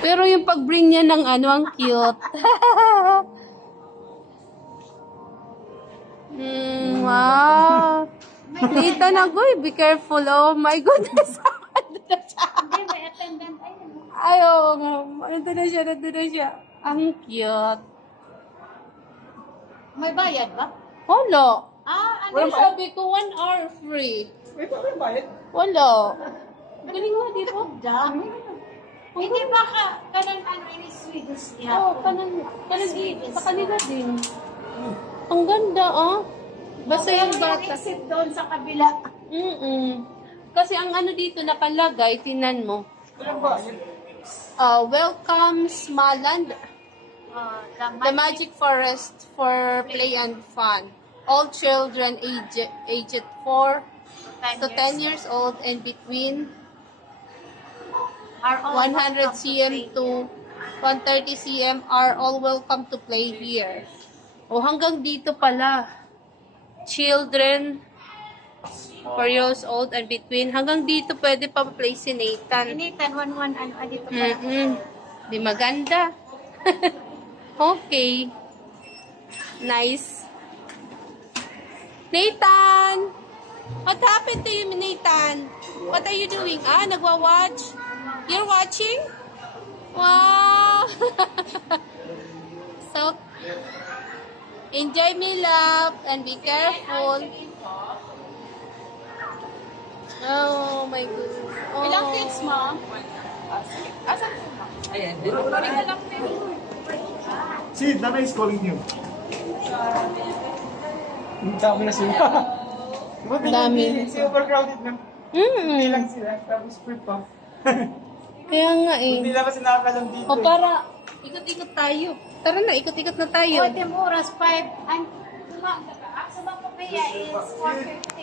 Pero yung pag-bring niya ng ano, ang cute. Wow. Tita Nagoy, be careful. Oh my goodness. Hindi, may attendant. Ay, oo nga. Nandun na siya. Ang cute. May bayad ba? Wala. Ano? Sabi ko, 1 hour free. May bayad? Wala. Galing mo, di ba? Hindi ba kanang ano, ini Swedish niya? Oo, kanang sa kanila din. Ang ganda, ah. Basta yung bata. Exit doon sa kabila. Kasi ang ano dito nakalagay, tinan mo. Walang bayad. Welcome Smaland, the Magic Forest for play and fun. All children aged 4 to 10 years old and between 100 cm to 130 cm are all welcome to play here. O hanggang dito pala. Children 4 years old and between. Hanggang dito pwede pa play si Nathan. Nathan, 1-1, ano, dito pa. Di maganda. Okay. Nice. Nathan! What happened to you, Nathan? What are you doing? Nagwa-watch? You're watching? Wow! So, enjoy me, love, and be careful. Oh my goodness. Oh. Ilang kids, ma'am? Asan po, ma'am? Ayan. See, Dana is calling you. Ang dami na sila. Dami. Kasi overcrowded na. Hindi lang sila. Tapos free pa. Kaya nga eh. Hindi lang kasi nakakalam dito. O para, ikot-ikot tayo. Tara na, ikot-ikot na tayo. Oras 5. Ang sumapapaya is 4:50.